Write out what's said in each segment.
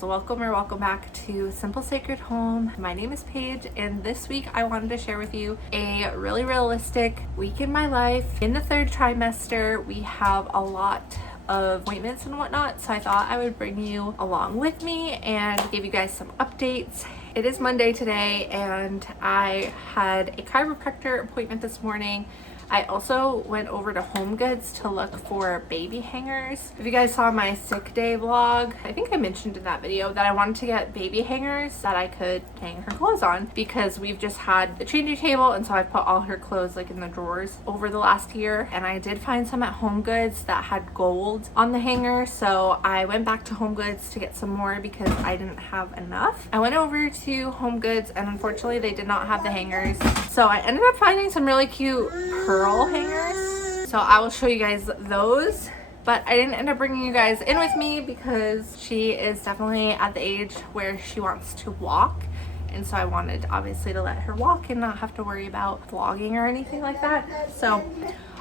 guys, welcome back to Simple Sacred Home. My name is Paige, and this week I wanted to share with you a really realistic week in my life. In the third trimester, we have a lot of appointments and whatnot, so I thought I would bring you along with me and give you guys some updates. It is Monday today, and I had a chiropractor appointment this morning. I also went over to Home Goods to look for baby hangers. If you guys saw my sick day vlog, I think I mentioned in that video that I wanted to get baby hangers that I could hang her clothes on because we've just had the changing table, and so I put all her clothes like in the drawers over the last year. And I did find some at Home Goods that had gold on the hanger, so I went back to Home Goods to get some more because I didn't have enough. I went over to Home Goods and unfortunately they did not have the hangers, so I ended up finding some really cute pearl hangers, so I will show you guys those. But I didn't end up bringing you guys in with me because she is definitely at the age where she wants to walk, and so I wanted obviously to let her walk and not have to worry about vlogging or anything like that. So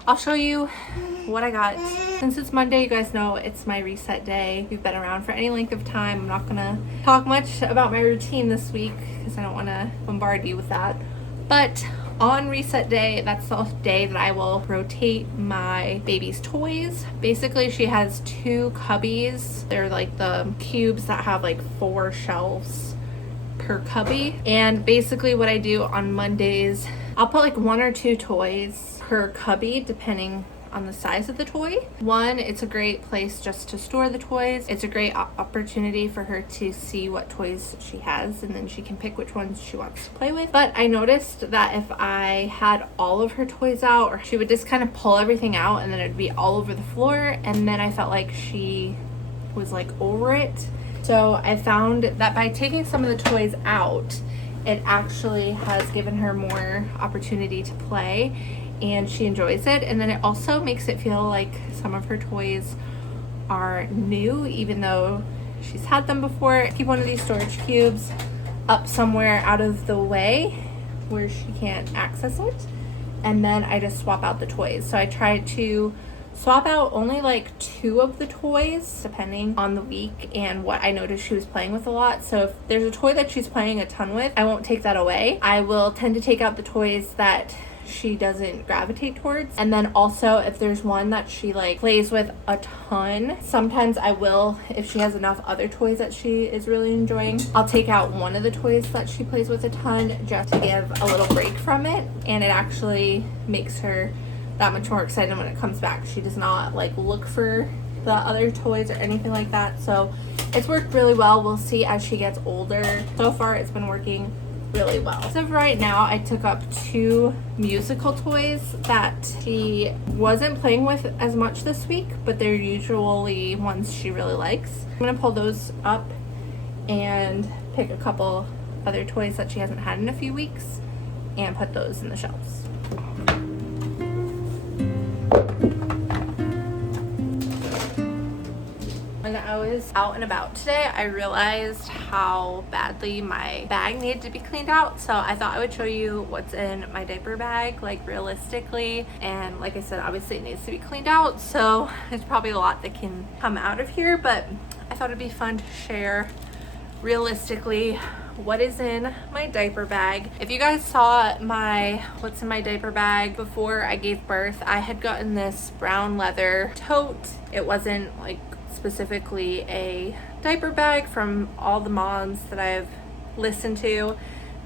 I'll show you what I got. Since it's Monday, you guys know it's my reset day. If you've been around for any length of time, I'm not gonna talk much about my routine this week because I don't want to bombard you with that. But on reset day, that's the day that I will rotate my baby's toys. Basically, she has two cubbies. They're like the cubes that have like 4 shelves per cubby. And basically what I do on Mondays, I'll put like 1 or 2 toys per cubby depending on the size of the toy. One, it's a great place just to store the toys. It's a great opportunity for her to see what toys she has, and then she can pick which ones she wants to play with. But I noticed that if I had all of her toys out, or she would just kind of pull everything out and then it'd be all over the floor, and then I felt like she was like over it. So I found that by taking some of the toys out, it actually has given her more opportunity to play, and she enjoys it. And then it also makes it feel like some of her toys are new, even though she's had them before. Keep one of these storage cubes up somewhere out of the way where she can't access it, and then I just swap out the toys. So I try to swap out only like 2 of the toys depending on the week and what I noticed she was playing with a lot. So if there's a toy that she's playing a ton with, I won't take that away. I will tend to take out the toys that she doesn't gravitate towards. And then also if there's one that she like plays with a ton, sometimes I will, if she has enough other toys that she is really enjoying, I'll take out one of the toys that she plays with a ton just to give a little break from it, and it actually makes her that much more excited when it comes back. She does not like look for the other toys or anything like that, so it's worked really well. We'll see as she gets older. So far it's been working really well. As of right now, I took up 2 musical toys that she wasn't playing with as much this week, but they're usually ones she really likes. I'm gonna pull those up and pick a couple other toys that she hasn't had in a few weeks and put those in the shelves. When I was out and about today, I realized how badly my bag needed to be cleaned out, so I thought I would show you what's in my diaper bag, like realistically. And like I said, obviously it needs to be cleaned out, so there's probably a lot that can come out of here, but I thought it'd be fun to share realistically what is in my diaper bag. If you guys saw my what's in my diaper bag before I gave birth, I had gotten this brown leather tote. It wasn't like specifically a diaper bag. From all the moms that I've listened to,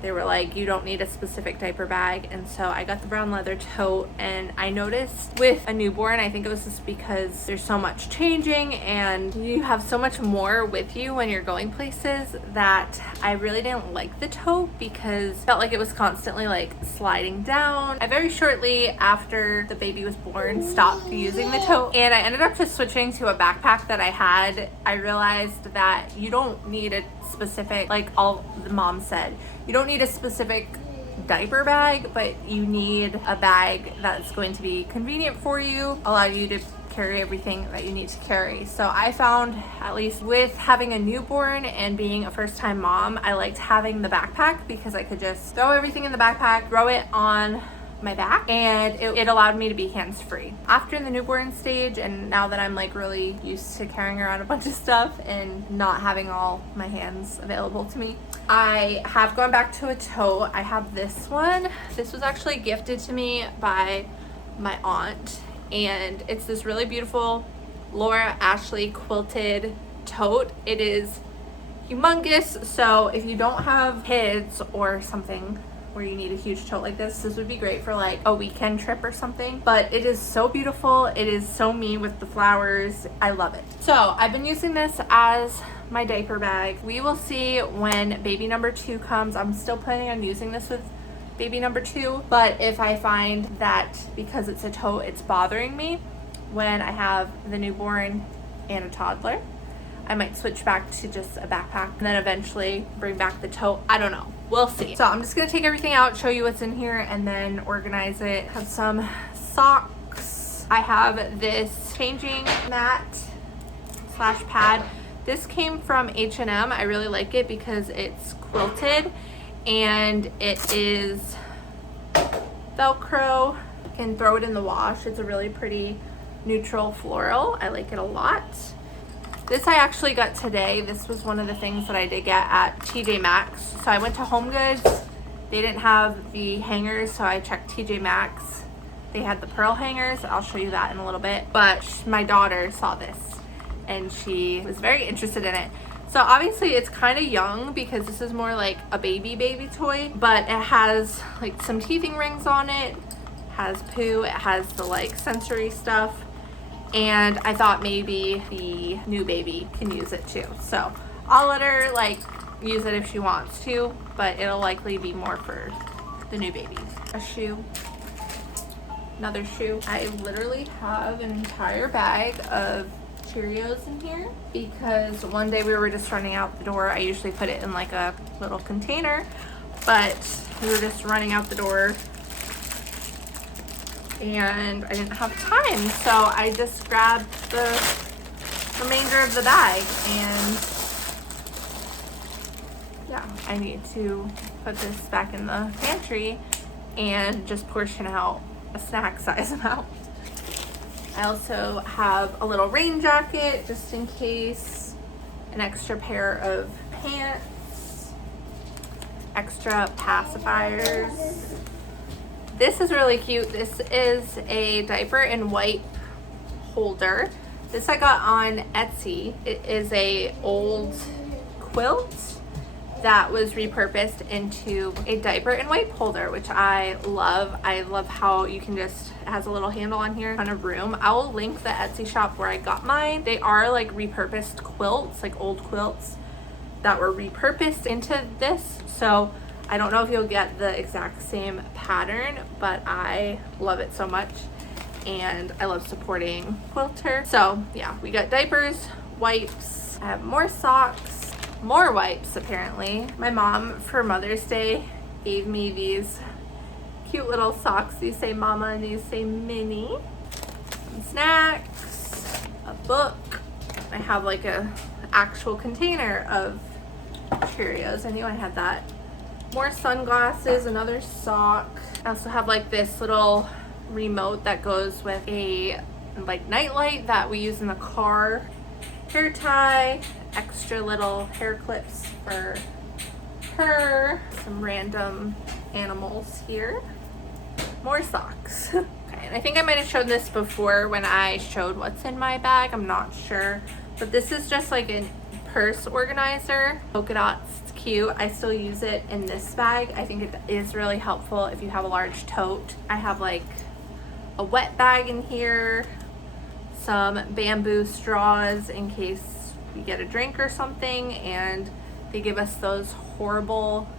they were like, you don't need a specific diaper bag, and so I got the brown leather tote. And I noticed with a newborn, I think it was just because there's so much changing and you have so much more with you when you're going places, that I really didn't like the tote because I felt like it was constantly like sliding down. I very shortly after the baby was born stopped using the tote, and I ended up just switching to a backpack that I had. I realized that you don't need a specific, like all the moms said, you don't need a specific diaper bag, but you need a bag that's going to be convenient for you, allow you to carry everything that you need to carry. So I found, at least with having a newborn and being a first-time mom, I liked having the backpack because I could just throw everything in the backpack, throw it on my back, and it allowed me to be hands-free. After the newborn stage, and now that I'm like really used to carrying around a bunch of stuff and not having all my hands available to me, I have gone back to a tote. I have this one. This was actually gifted to me by my aunt, and it's this really beautiful Laura Ashley quilted tote. It is humongous, so if you don't have kids or something where you need a huge tote like this would be great for like a weekend trip or something. But it is so beautiful. It is so me with the flowers. I love it. So I've been using this as my diaper bag. We will see when baby number 2 comes. I'm still planning on using this with baby number 2, but if I find that because it's a tote it's bothering me when I have the newborn and a toddler, I might switch back to just a backpack and then eventually bring back the tote. I don't know. We'll see. So I'm just gonna take everything out, show you what's in here, and then organize it. Have some socks. I have this changing mat / pad. This came from H&M. I really like it because it's quilted and it is Velcro. You can throw it in the wash. It's a really pretty neutral floral. I like it a lot. This I actually got today. This was one of the things that I did get at TJ Maxx. So I went to Home Goods. They didn't have the hangers, so I checked TJ Maxx. They had the pearl hangers. I'll show you that in a little bit. But my daughter saw this and she was very interested in it. So obviously it's kind of young because this is more like a baby toy, but it has like some teething rings on it, has poo, it has the like sensory stuff. And I thought maybe the new baby can use it too. So I'll let her like use it if she wants to, but it'll likely be more for the new babies. A shoe, another shoe. I literally have an entire bag of Cheerios in here because one day we were just running out the door. I usually put it in like a little container, but we were just running out the door and I didn't have time, so I just grabbed the remainder of the bag. And yeah, I need to put this back in the pantry and just portion out a snack size amount. I also have a little rain jacket just in case, an extra pair of pants, extra pacifiers. This is really cute. This is a diaper and wipe holder. This I got on Etsy. It is a old quilt that was repurposed into a diaper and wipe holder, which I love. I love how you can just, it has a little handle on here, a ton of room. I will link the Etsy shop where I got mine. They are like repurposed quilts, like old quilts that were repurposed into this. So I don't know if you'll get the exact same pattern, but I love it so much and I love supporting quilter. So yeah, we got diapers, wipes, I have more socks, more wipes apparently. My mom for Mother's Day gave me these cute little socks. These say mama and these say mini. Some snacks, a book. I have like a actual container of Cheerios. I knew I had that. More sunglasses, another sock. I also have like this little remote that goes with a like night light that we use in the car. Hair tie, extra little hair clips for her. Some random animals here. More socks. Okay, and I think I might have shown this before when I showed what's in my bag. I'm not sure, but this is just like a purse organizer. Polka dots. Cute. I still use it in this bag. I think it is really helpful if you have a large tote. I have like a wet bag in here, some bamboo straws in case we get a drink or something, and they give us those horrible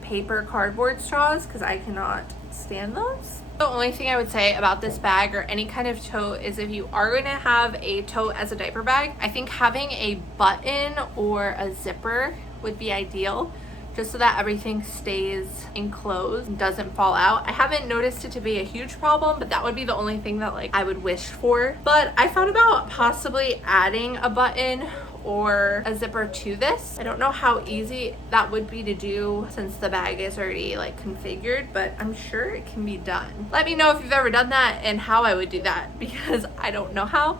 paper cardboard straws because I cannot stand those. The only thing I would say about this bag or any kind of tote is if you are going to have a tote as a diaper bag, I think having a button or a zipper would be ideal, just so that everything stays enclosed and doesn't fall out. I haven't noticed it to be a huge problem, but that would be the only thing that like I would wish for. But I thought about possibly adding a button or a zipper to this. I don't know how easy that would be to do since the bag is already like configured, but I'm sure it can be done. Let me know if you've ever done that and how I would do that, because I don't know how,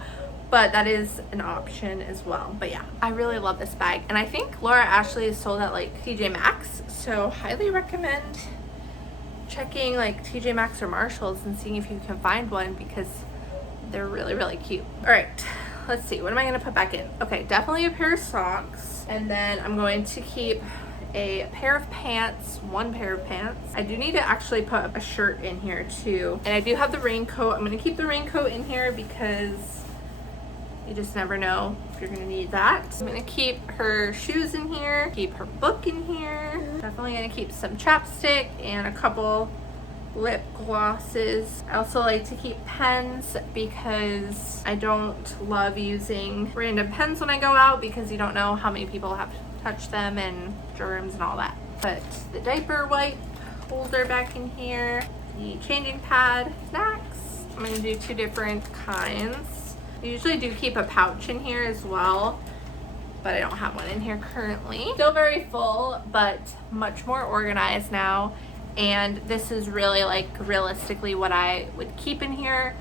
but that is an option as well. But yeah, I really love this bag, and I think Laura Ashley is sold at like TJ Maxx, so highly recommend checking like TJ Maxx or Marshalls and seeing if you can find one, because they're really, really cute. All right, let's see, what am I gonna put back in? Okay, definitely a pair of socks, and then I'm going to keep a pair of pants, one pair of pants. I do need to actually put a shirt in here too, and I do have the raincoat. I'm gonna keep the raincoat in here because you just never know if you're gonna need that. I'm gonna keep her shoes in here, keep her book in here. Definitely gonna keep some chapstick and a couple lip glosses. I also like to keep pens because I don't love using random pens when I go out, because you don't know how many people have touched them and germs and all that. Put the diaper wipe holder back in here, the changing pad, snacks. I'm gonna do 2 different kinds. I usually do keep a pouch in here as well, but I don't have one in here currently. Still very full, but much more organized now. And this is really like realistically what I would keep in here.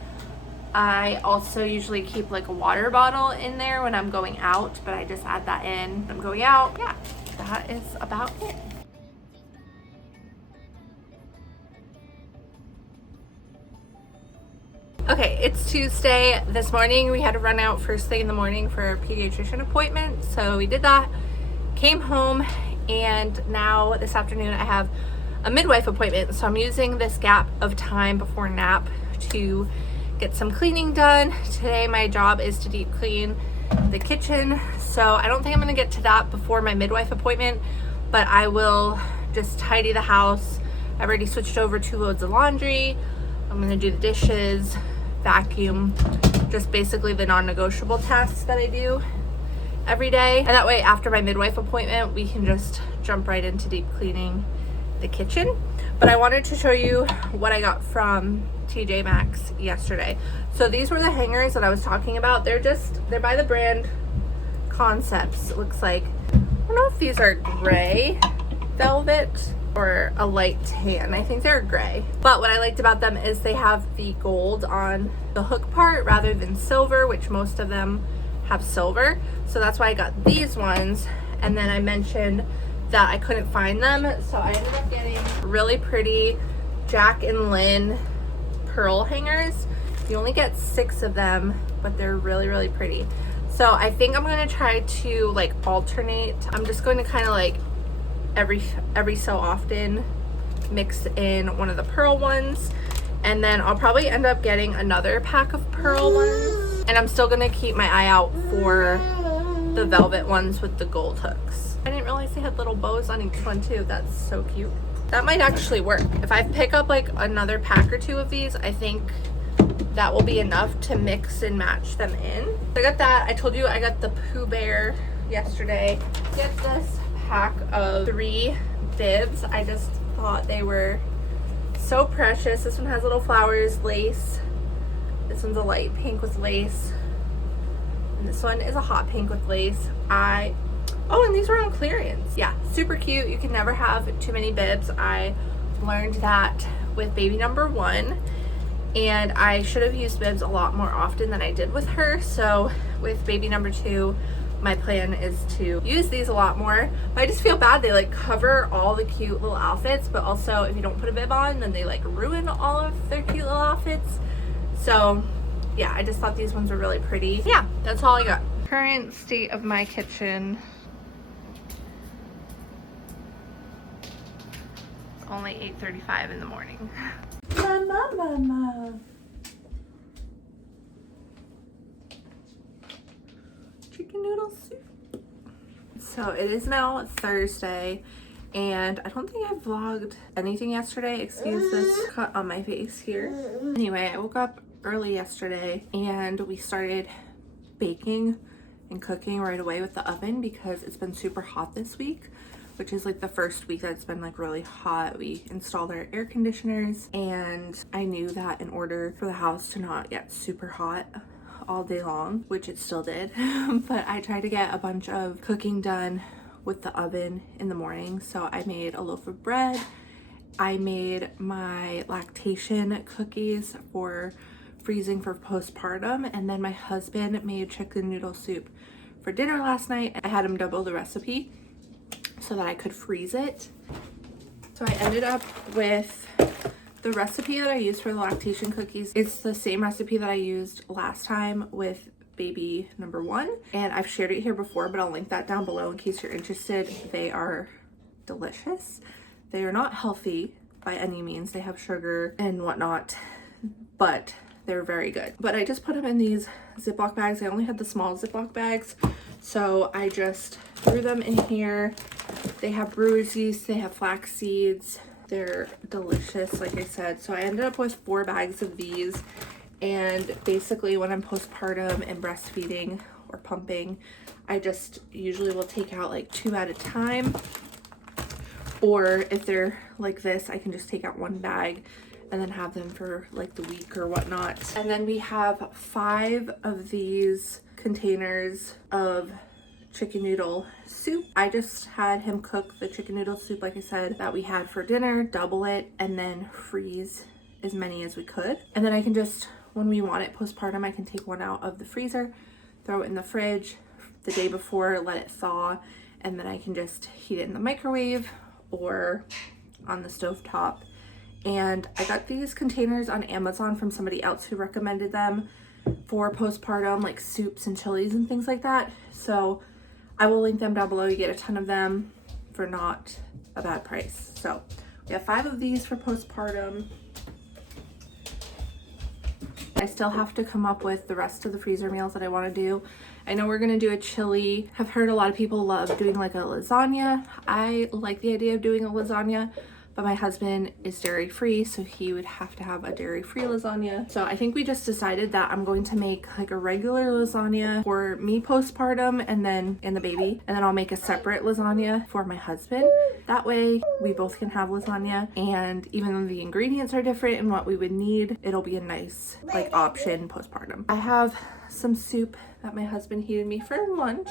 I also usually keep like a water bottle in there when I'm going out, but I just add that in when I'm going out. Yeah, that is about it. Okay, it's Tuesday. This morning we had to run out first thing in the morning for a pediatrician appointment, so we did that, came home, and now this afternoon I have a midwife appointment, so I'm using this gap of time before nap to get some cleaning done. Today my job is to deep clean the kitchen, so I don't think I'm gonna get to that before my midwife appointment, but I will just tidy the house. I've already switched over 2 loads of laundry. I'm gonna do the dishes, vacuum, just basically the non-negotiable tasks that I do every day. And that way after my midwife appointment, we can just jump right into deep cleaning the kitchen. But I wanted to show you what I got from TJ Maxx yesterday. So these were the hangers that I was talking about. They're by the brand Concepts, it looks like. I don't know if these are gray velvet or a light tan. I think they're gray. But what I liked about them is they have the gold on the hook part rather than silver, which most of them have silver. So that's why I got these ones. And then I mentioned that I couldn't find them, so I ended up getting really pretty Jack and Lynn pearl hangers. You only get 6 of them, but they're really, really pretty. So I think I'm gonna try to like alternate. I'm just going to kind of like every so often mix in one of the pearl ones, and then I'll probably end up getting another pack of pearl ones, and I'm still gonna keep my eye out for the velvet ones with the gold hooks. I didn't realize they had little bows on each one too. That's so cute. That might actually work. If I pick up like another pack or 2 of these, I think that will be enough to mix and match them in. So I got that. I told you I got the Pooh Bear yesterday. Get this pack of 3 bibs. I just thought they were so precious. This one has little flowers, lace. This one's a light pink with lace. And this one is a hot pink with lace. Oh, and these were on clearance. Yeah, super cute. You can never have too many bibs. I learned that with baby number 1, and I should have used bibs a lot more often than I did with her. So with baby number 2, my plan is to use these a lot more. But I just feel bad. They like cover all the cute little outfits, but also if you don't put a bib on, then they like ruin all of their cute little outfits. So yeah, I just thought these ones were really pretty. Yeah, that's all I got. Current state of my kitchen. Only 8:35 in the morning. Mama. Chicken noodle soup. So it is now Thursday, and I don't think I vlogged anything yesterday. Excuse this cut on my face here. Anyway, I woke up early yesterday and we started baking and cooking right away with the oven because it's been super hot this week, which is like the first week that it's been like really hot. We installed our air conditioners, and I knew that in order for the house to not get super hot all day long, which it still did. But I tried to get a bunch of cooking done with the oven in the morning. So I made a loaf of bread. I made my lactation cookies for freezing for postpartum, and then my husband made chicken noodle soup for dinner last night. I had him double the recipe so that I could freeze it. So I ended up with the recipe that I used for the lactation cookies. It's the same recipe that I used last time with baby number 1, and I've shared it here before, but I'll link that down below in case you're interested. They are delicious. They are not healthy by any means. They have sugar and whatnot, but they're very good. But I just put them in these Ziploc bags. I only had the small Ziploc bags, so I just threw them in here. They have brewer's yeast, they have flax seeds. They're delicious, like I said. So I ended up with 4 bags of these, and basically when I'm postpartum and breastfeeding or pumping, I just usually will take out like 2 at a time. Or if they're like this, I can just take out 1 bag and then have them for like the week or whatnot. And then we have 5 of these containers of chicken noodle soup. I just had him cook the chicken noodle soup, like I said, that we had for dinner, double it, and then freeze as many as we could. And then I can just, when we want it postpartum, I can take 1 out of the freezer, throw it in the fridge the day before, let it thaw, and then I can just heat it in the microwave or on the stove top. And I got these containers on Amazon from somebody else who recommended them for postpartum, like soups and chilies and things like that. So I will link them down below. You get a ton of them for not a bad price. So we have 5 of these for postpartum. I still have to come up with the rest of the freezer meals that I want to do. I know we're going to do a chili. I've heard a lot of people love doing like a lasagna. I like the idea of doing a lasagna, but my husband is dairy free, so he would have to have a dairy free lasagna. So I think we just decided that I'm going to make like a regular lasagna for me postpartum and the baby, and then I'll make a separate lasagna for my husband. That way we both can have lasagna, and even though the ingredients are different and what we would need, it'll be a nice like option postpartum. I have some soup that my husband heated me for lunch.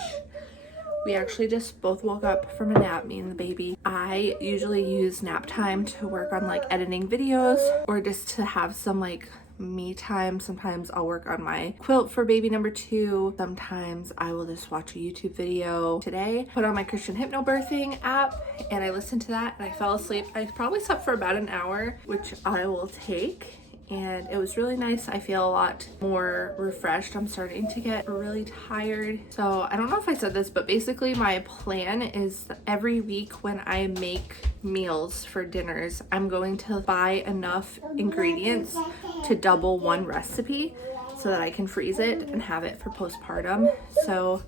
We actually just both woke up from a nap, me and the baby. I usually use nap time to work on like editing videos or just to have some like me time. Sometimes I'll work on my quilt for baby number 2. Sometimes I will just watch a YouTube video. Today, put on my Christian hypnobirthing app and I listened to that and I fell asleep. I probably slept for about an hour, which I will take. And it was really nice. I feel a lot more refreshed. I'm starting to get really tired. So I don't know if I said this, but basically my plan is every week when I make meals for dinners, I'm going to buy enough ingredients to double 1 recipe so that I can freeze it and have it for postpartum. So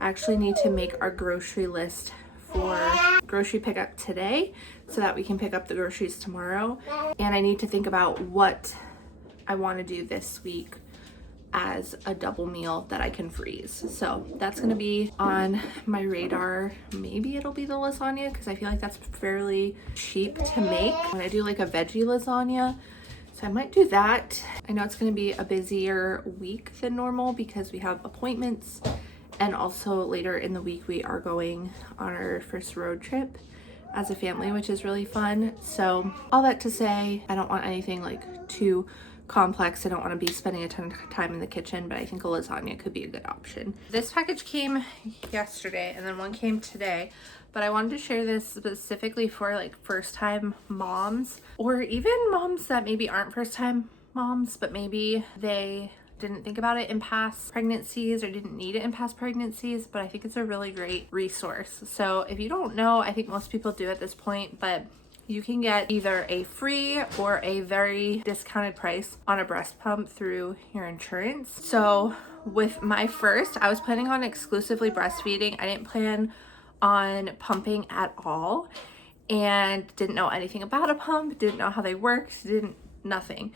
I actually need to make our grocery list for grocery pickup today so that we can pick up the groceries tomorrow. And I need to think about what I want to do this week as a double meal that I can freeze. So that's going to be on my radar. Maybe it'll be the lasagna because I feel like that's fairly cheap to make when I do like a veggie lasagna. So I might do that. I know it's going to be a busier week than normal because we have appointments. And also later in the week, we are going on our first road trip as a family, which is really fun. So all that to say, I don't want anything like too complex. I don't want to be spending a ton of time in the kitchen, but I think a lasagna could be a good option. This package came yesterday and then one came today, but I wanted to share this specifically for like first time moms or even moms that maybe aren't first time moms, but maybe they didn't think about it in past pregnancies or didn't need it in past pregnancies, but I think it's a really great resource. So if you don't know, I think most people do at this point, but you can get either a free or a very discounted price on a breast pump through your insurance. So with my first, I was planning on exclusively breastfeeding. I didn't plan on pumping at all and didn't know anything about a pump, didn't know how they worked, nothing.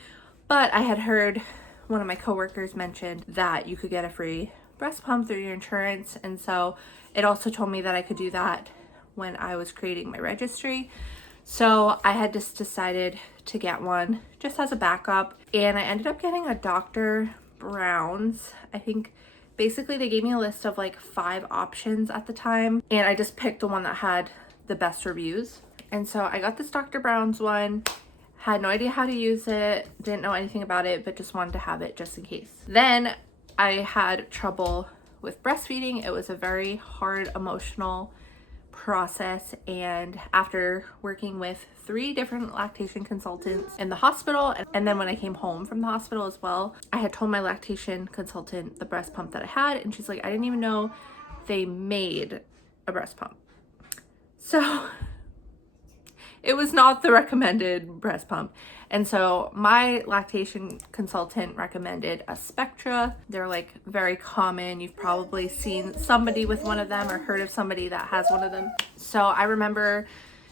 But I had heard one of my coworkers mentioned that you could get a free breast pump through your insurance, and so it also told me that I could do that when I was creating my registry. So I had just decided to get one just as a backup, and I ended up getting a doctor Browns. I think basically they gave me a list of like 5 options at the time, and I just picked the one that had the best reviews. And so I got this Dr. Brown's one, had no idea how to use it, didn't know anything about it, but just wanted to have it just in case. Then I had trouble with breastfeeding. It was a very hard emotional process, and after working with 3 different lactation consultants in the hospital, and then when I came home from the hospital as well, I had told my lactation consultant the breast pump that I had, and she's like, I didn't even know they made a breast pump. So it was not the recommended breast pump. And so my lactation consultant recommended a Spectra. They're like very common. You've probably seen somebody with one of them or heard of somebody that has one of them. So I remember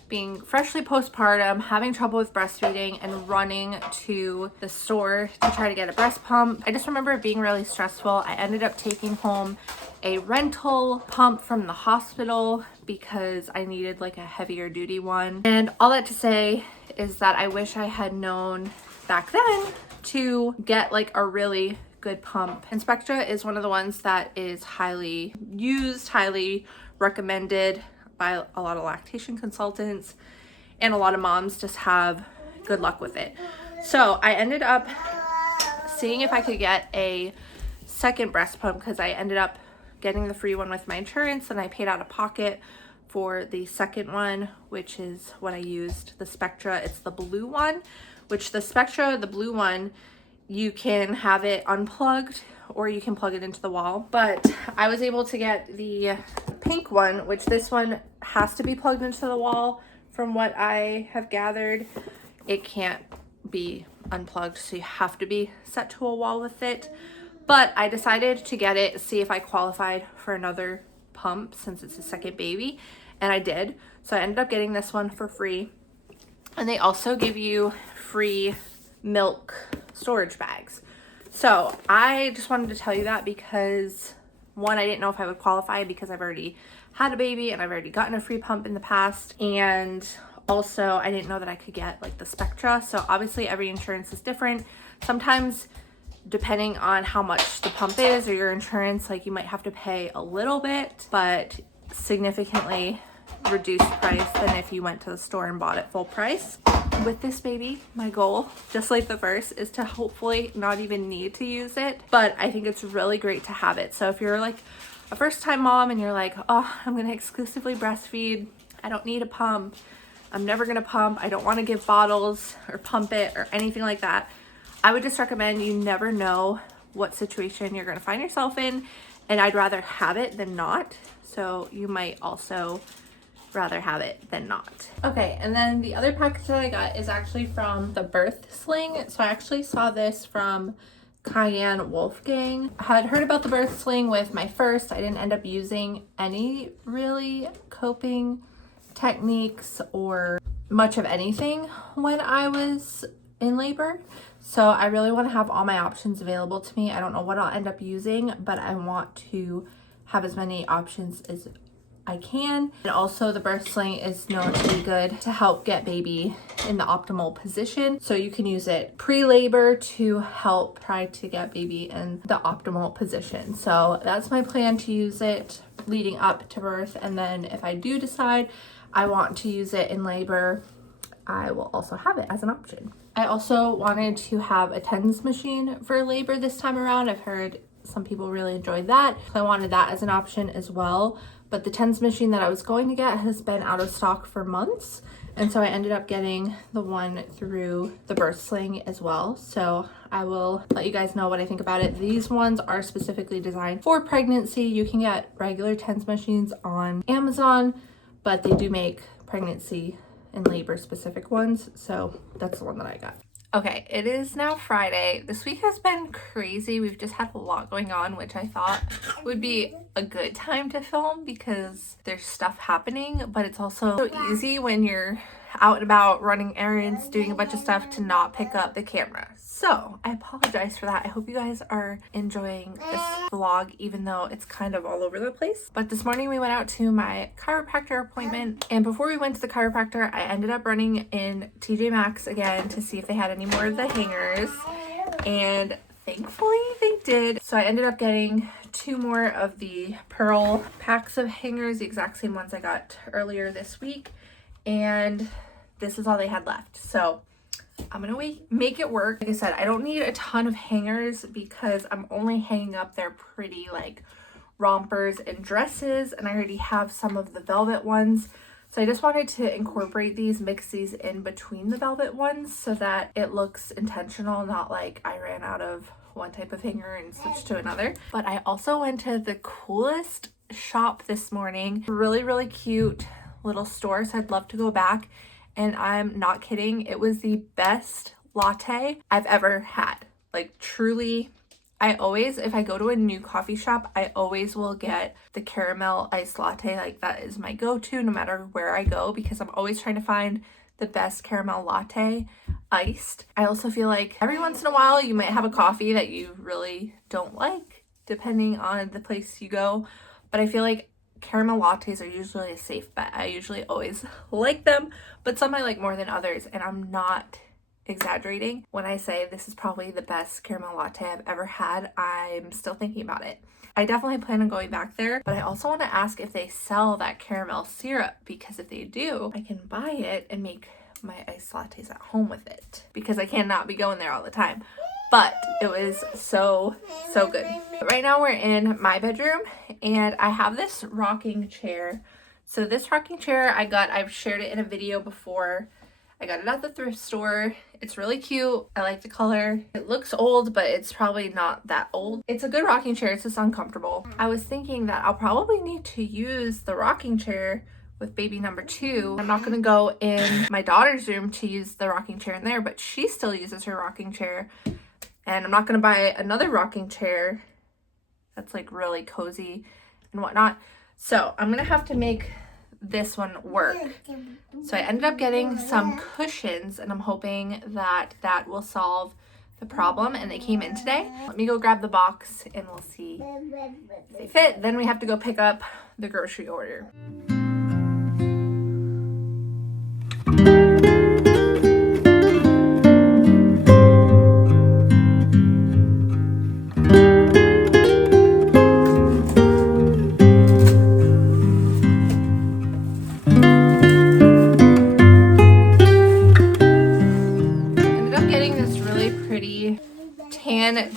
being freshly postpartum, having trouble with breastfeeding, and running to the store to try to get a breast pump. I just remember it being really stressful. I ended up taking home a rental pump from the hospital because I needed like a heavier duty one. And all that to say is that I wish I had known back then to get like a really good pump. And Spectra is one of the ones that is highly used, highly recommended by a lot of lactation consultants, and a lot of moms just have good luck with it. So I ended up seeing if I could get a second breast pump because I ended up getting the free one with my insurance, and I paid out of pocket for the second one, which is what I used, the Spectra. It's the blue one, which the Spectra, the blue one, you can have it unplugged or you can plug it into the wall. But I was able to get the pink one, which this one has to be plugged into the wall. From what I have gathered, it can't be unplugged, so you have to be set to a wall with it. But I decided to get it, see if I qualified for another pump since it's a second baby, and I did. So I ended up getting this one for free. And they also give you free milk storage bags. So I just wanted to tell you that because, one, I didn't know if I would qualify because I've already had a baby and I've already gotten a free pump in the past, and also I didn't know that I could get like the Spectra. So obviously every insurance is different. Sometimes depending on how much the pump is or your insurance, like you might have to pay a little bit, but significantly reduced price than if you went to the store and bought it full price. With this baby, my goal, just like the first, is to hopefully not even need to use it, but I think it's really great to have it. So if you're like a first-time mom and you're like, oh, I'm gonna exclusively breastfeed, I don't need a pump, I'm never gonna pump, I don't want to give bottles or pump it or anything like that, I would just recommend, you never know what situation you're gonna find yourself in, and I'd rather have it than not. So you might also rather have it than not. Okay, and then the other package that I got is actually from the Birth Sling. So I actually saw this from Cayenne Wolfgang. I had heard about the Birth Sling with my first. I didn't end up using any really coping techniques or much of anything when I was in labor. So I really want to have all my options available to me. I don't know what I'll end up using, but I want to have as many options as I can. And also the Birth Sling is known to be good to help get baby in the optimal position. So you can use it pre-labor to help try to get baby in the optimal position. So that's my plan, to use it leading up to birth. And then if I do decide I want to use it in labor, I will also have it as an option. I also wanted to have a TENS machine for labor this time around. I've heard some people really enjoyed that. So I wanted that as an option as well. But the TENS machine that I was going to get has been out of stock for months. And so I ended up getting the one through the Birth Sling as well. So I will let you guys know what I think about it. These ones are specifically designed for pregnancy. You can get regular TENS machines on Amazon, but they do make pregnancy and labor specific ones. So that's the one that I got. Okay, it is now Friday. This week has been crazy. We've just had a lot going on, which I thought would be a good time to film because there's stuff happening, but it's also so easy when you're out and about running errands, doing a bunch of stuff, to not pick up the camera. So I apologize for that. I hope you guys are enjoying this vlog, even though it's kind of all over the place. But this morning we went out to my chiropractor appointment, and before we went to the chiropractor, I ended up running in TJ Maxx again to see if they had any more of the hangers. And thankfully they did. So I ended up getting 2 more of the pearl packs of hangers, the exact same ones I got earlier this week, and this is all they had left. So I'm gonna make it work. Like I said, I don't need a ton of hangers because I'm only hanging up their pretty like rompers and dresses, and I already have some of the velvet ones. So I just wanted to incorporate these, mix these in between the velvet ones so that it looks intentional, not like I ran out of one type of hanger and switched to another. But I also went to the coolest shop this morning. Really, really cute little store, so I'd love to go back. And I'm not kidding, it was the best latte I've ever had. Like truly, I always, if I go to a new coffee shop, I always will get the caramel iced latte. Like that is my go-to no matter where I go, because I'm always trying to find the best caramel latte iced. I also feel like every once in a while you might have a coffee that you really don't like, depending on the place you go. But I feel like caramel lattes are usually a safe bet. I usually always like them, but some I like more than others, and I'm not exaggerating when I say this is probably the best caramel latte I've ever had. I'm still thinking about it. I definitely plan on going back there, but I also want to ask if they sell that caramel syrup, because if they do, I can buy it and make my iced lattes at home with it, because I cannot be going there all the time. But it was so good. But right now we're in my bedroom, and I have this rocking chair. So this rocking chair I've shared it in a video before. I got it at the thrift store. It's really cute. I like the color. It looks old, but it's probably not that old. It's a good rocking chair. It's just uncomfortable. I was thinking that I'll probably need to use the rocking chair with baby number 2. I'm not gonna go in my daughter's room to use the rocking chair in there, but she still uses her rocking chair. And I'm not gonna buy another rocking chair that's like really cozy and whatnot. So I'm gonna have to make this one work. So I ended up getting some cushions, and I'm hoping that that will solve the problem, and they came in today. Let me go grab the box and we'll see if they fit. Then we have to go pick up the grocery order.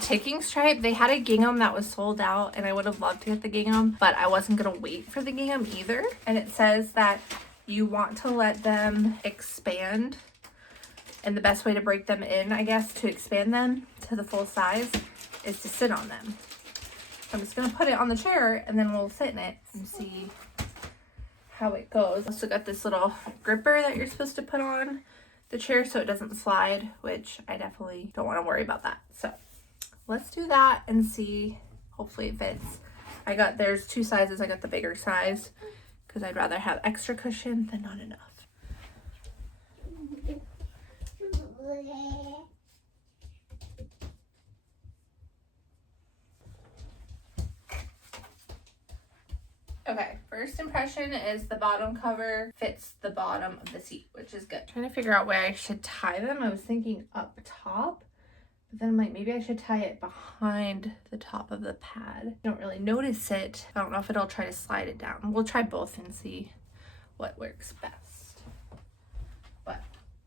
Ticking stripe. They had a gingham that was sold out, and I would have loved to get the gingham, but I wasn't gonna wait for the gingham either. And it says that you want to let them expand, and the best way to break them in, I guess, to expand them to the full size is to sit on them. So I'm just gonna put it on the chair, and then we'll sit in it and see how it goes. Also got this little gripper that you're supposed to put on the chair so it doesn't slide, which I definitely don't want to worry about that. So let's do that and see. Hopefully it fits. There's 2 sizes. I got the bigger size because I'd rather have extra cushion than not enough. Okay, first impression is the bottom cover fits the bottom of the seat, which is good. Trying to figure out where I should tie them. I was thinking up top, but then I'm like, maybe I should tie it behind the top of the pad. I don't really notice it. I don't know if it'll try to slide it down. We'll try both and see what works best. But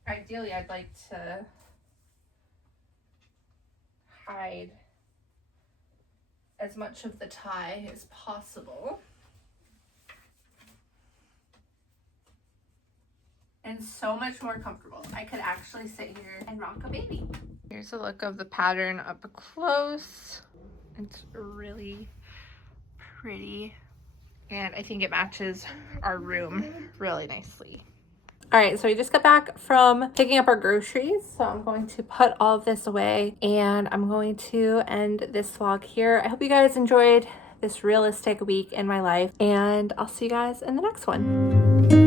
ideally, I'd like to hide as much of the tie as possible. And so much more comfortable. I could actually sit here and rock a baby. Here's a look of the pattern up close. It's really pretty. And I think it matches our room really nicely. All right, so we just got back from picking up our groceries. So I'm going to put all of this away, and I'm going to end this vlog here. I hope you guys enjoyed this realistic week in my life, and I'll see you guys in the next one.